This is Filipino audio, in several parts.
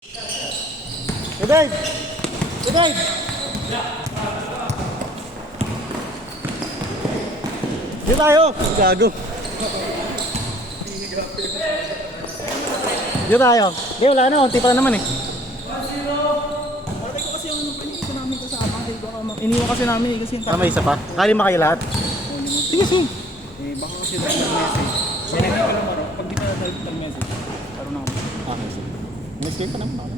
Hey, Dave! Hey, Dave! Dito tayo! Gago! Dito tayo! Hindi, wala na. Unti pa naman eh. Malay ko kasi yung iniwan ko namin kasama. Iniwan kasi namin eh kasi yung May isa pa. Kali makayo lahat. Sige, sige. eh baka kasi dahil ng message. May naging ka lang maro. Pag di na dahil ng message, karoon na ako. Okay, sige. Miss kayo pa naman ako.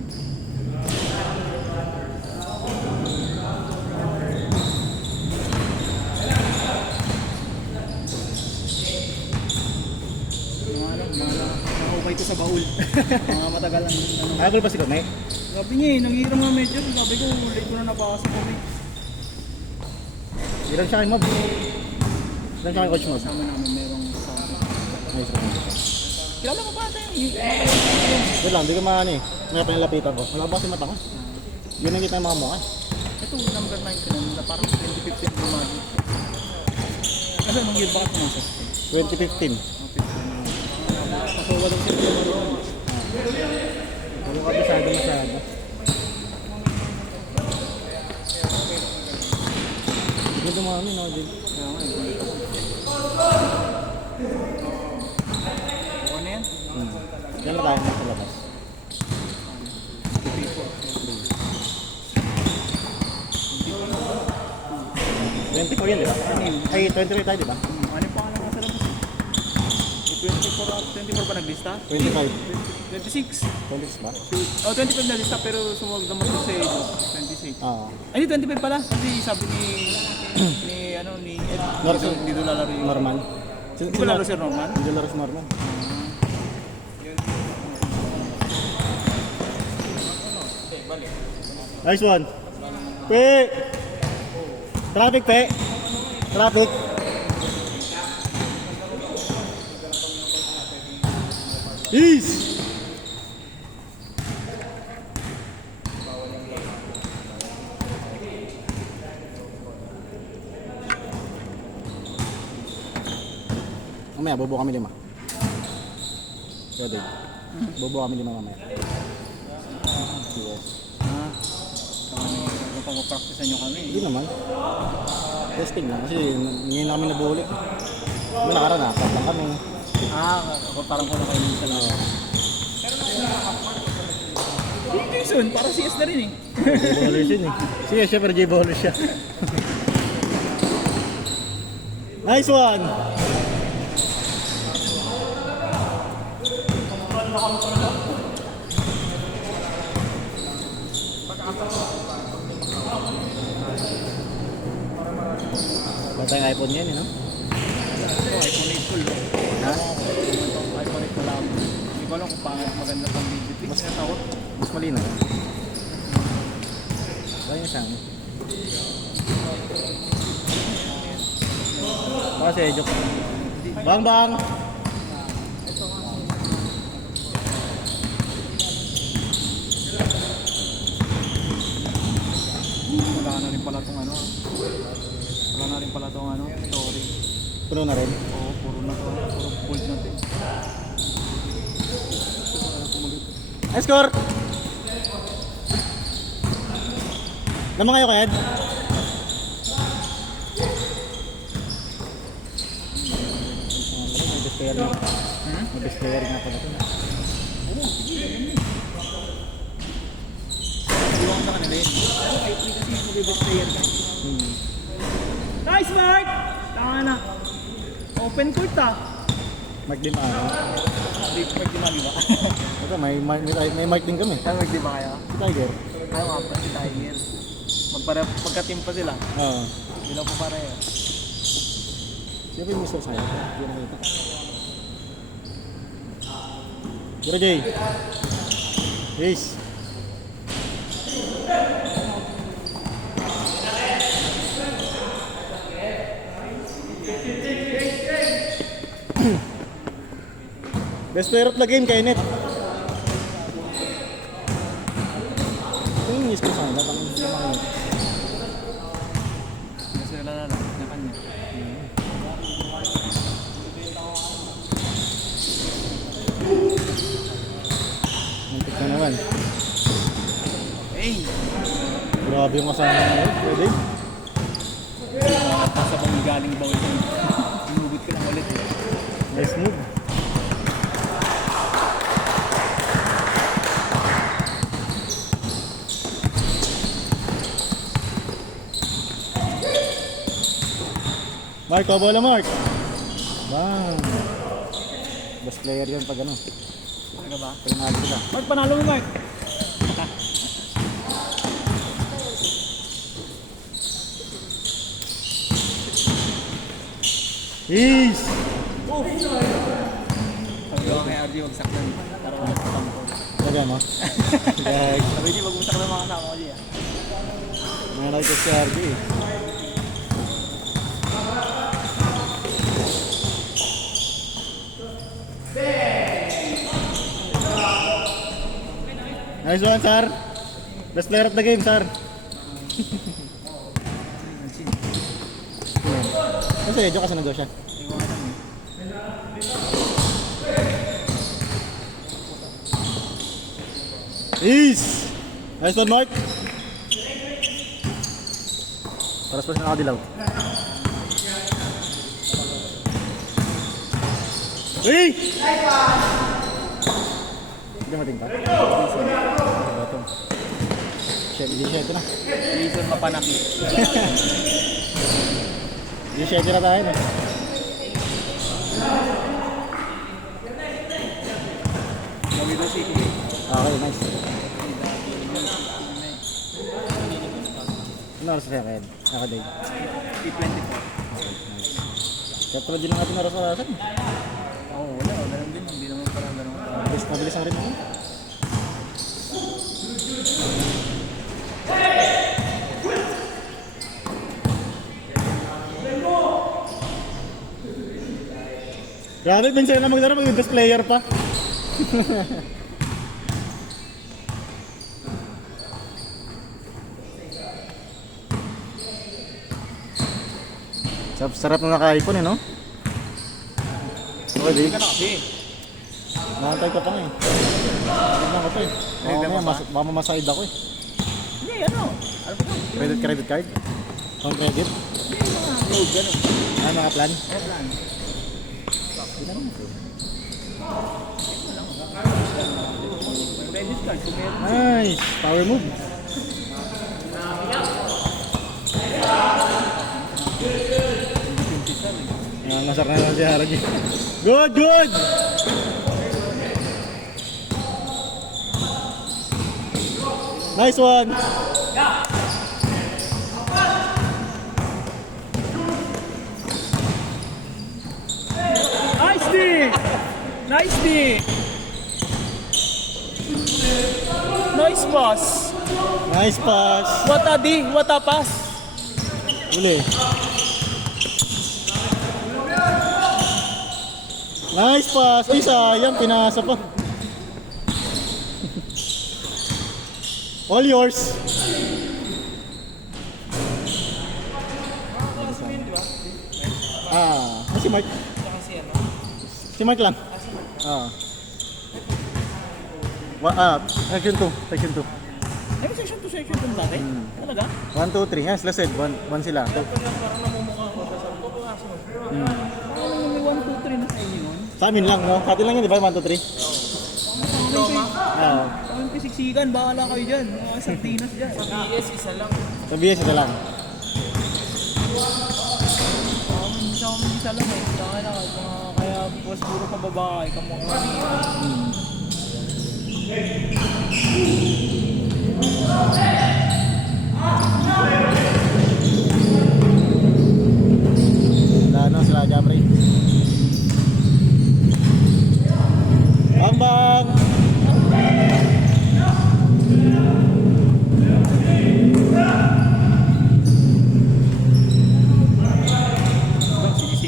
Nakahukay ko sa baul. Mga matagal ang ano. Ayaw ba si Kone? Sabi niya eh, nangihiram nga medyo. Sabi ko, ulit ko na napasok kami. Ilan siya kay Mob? Ilan siya kay Coach Mob? Kasama namin merong sound. Ay, isa kami. Kilala mo ba tayo? Wait lang, hindi ko maano eh. May pinalapitan ko. Wala ba kasi mata ko? Yun ang kita yung mga mukha. Ito, number 9 ka na parang 2015 bumagi. Kasi nung year ba ka pumasok? 2015. So, walang sila naman. Wala ka masyado. Hindi dumami, no? Hindi. Kaya nga, gulit ako. Ano yan? Yan na tayo sa labas. 24 yan, di ba? Ay, 23 tayo, di ba? Ano yung pangalan nga sa labas? 24 ba naglista? 25. 26. 26 ba? Oh, 25 na lista pero sumawag naman sa 26. Oo. Ay, 25 pala. Kasi sabi ni Ed, hindi doon lalaro yung... Norman. Hindi ko laro si Norman. Hindi laro si Norman. Nice one. Pe! Traffic, Pe! Traffic! Peace! Mamaya, bobo kami 5. Pwede. Bobo kami 5 mamaya. Yes. Ano pang practice nyo kami? Hindi naman. Testing lang kasi ngayon namin nabuhuli. May nakaraan na, lang kami. Parang ko na kayo minsan na. Jason, para CS na rin eh. J-Bowler yun eh. Sige siya pero J-Bowler siya. Nice one! Bata yung iPhone yan, no? iPhone 8 full ba? Ha? iPhone 8 pala. Hindi ko alam kung pangit maganda pang video. Mas natakot. Mas malinaw. Kaya yung saan? Baka si Edjo pa. Bang bang! Wala na rin pala itong ano. Wala na rin pala itong ano. Sorry. Puno na rin. Oo, puro na to. Puro bold na to. High score! Naman kayo kaya? May best player na. May best player na pala ito. Iwan ko sa kanila yun. Ay, kasi mag-best player ka. Nice, Mark! Tanga na. Open court ah. Mark din pa. Mark di mali ba? Ito, may mark din kami. Mark di ba kaya? Si Tiger. Ayaw nga pa si Tiger. Pagka-team pa sila. Oo. Hindi lang po pareho. Sino pa yung Mr. Science? Hindi na kita. Tira Jay. Yes. Best player of the game, Kenneth. Ito yung Mr. Science. Kasi wala na lang. Na kanya. Muntik na naman. Hey! Grabe yung kasama niya. Pwede. Sa bang galing ba ulit? Inugot ko lang ulit eh. Nice move. Mark, bola Mark. Bang. Best player yun pag ano. Talaga ba? Pinanalo kita. Mark, panalo mo Mark! Peace! Sabi ko kay RJ, wag saklan. Para wala sa tampo. Lagyan mo. Guys, Sabi niya, wag mo saklan mga kasama ko diya. mga nakita si RJ. Nice one, sir. Best player of the game, sir. Kasi Edyo kasi nagawa siya. Hindi ko alam eh. Peace! Nice one, Mark. Paras pa siya nakadilaw. Hey! Hindi mating pa. Bottom. Hindi siya ito na. Jason Mapanaki. Hindi siya ito na tayo na. Sabi ko si Kuya. Okay, nice. Ano oras na kaya? Ako day. T24. Kaya pala din ang ating oras-orasan. Oo, wala. Wala lang din. Hindi naman parang ganun. Mabilis ang rin ako. Grabe, minsan na maglaro, mag-best player pa. Sarap na naka-iPhone eh, no? Okay, Hindi babe. ka na kasi. Nakantay ka pa nga eh. Tignan ko pa eh. Baka mamasaid ako eh. Hindi, ano? Ano ba ito? Credit card? On credit? Hindi, mga load gano'n. Ano mga plan? Oo, plan. Tinanong mo. Credit card, kung meron. Nice! Power move. Yan, nasar na naman si Haragi. Good, good! Nice one! Nice D! Nice D! Nice pass! Nice pass! What a D! What a pass! Uli. Nice pass! Uy, sayang, pinasa pa. All yours. Si Mark. Si Mark lang. Section 2. Section 2. Ay, section to section to dati? Talaga? 1, 2, 3. Yan, sila said. 1 sila. Parang namumukha ko sa sarap ko. Parang may 1, 2, 3 na sa inyo nun. Sa amin lang, no? Sa atin lang yun, di ba? 1, 2, 3. Parang pisiksikan, bahala kayo dyan. Mga sardinas dyan. Sa BS, isa lang. Sa BS, ito lang. Sa amin, isa lang eh. Kaya boss, puro pababae. Kamukha Wala na sila Jamri. Bang!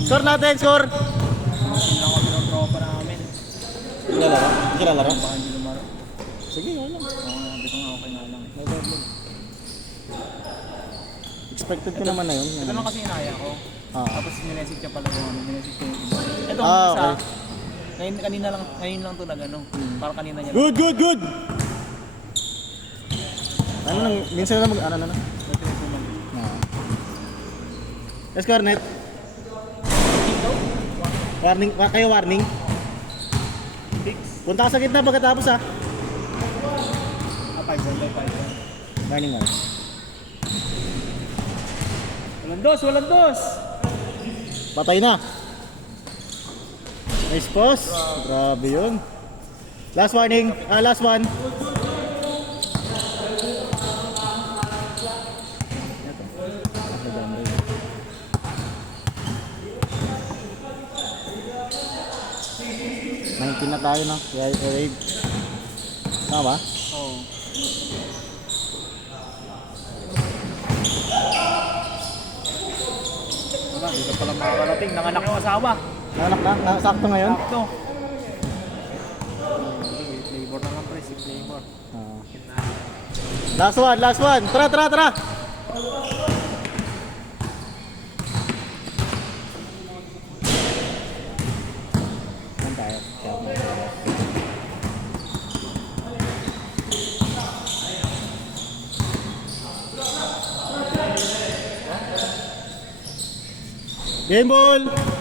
Score natin, score! Sila kami ng tropa namin. Sila laro? Sila laro? Baka hindi lumaro. Sige, wala. Oo, sabi ko nga okay nga lang. No problem. Expected ko naman na yun. Ito lang kasi inaya ko. Ah. Tapos ninesig niya pala yung ninesig ko yung iba. Ito Ah, ang isa. okay. Ngayon lang to nag ano. Para kanina niya. Good, good, good! Ano nang, minsan na mag, ano na. Let's go, Arnett. Warning, kayo warning. Punta ka sa gitna pagkatapos ha. 5-1. Warning mo. Walang dos. Patay na. Nice pause. Grabe yun. Last warning. Last one. Ito. 19 na tayo na. Wave. Tama ba? Oo. Wala, hindi ka pala makakarating. Nanganak yung asawa. Nanak na? Sakto ngayon? Sakto. Flavor na lang pre, si flavor. Last one. Tara. Saan tayo? Game ball!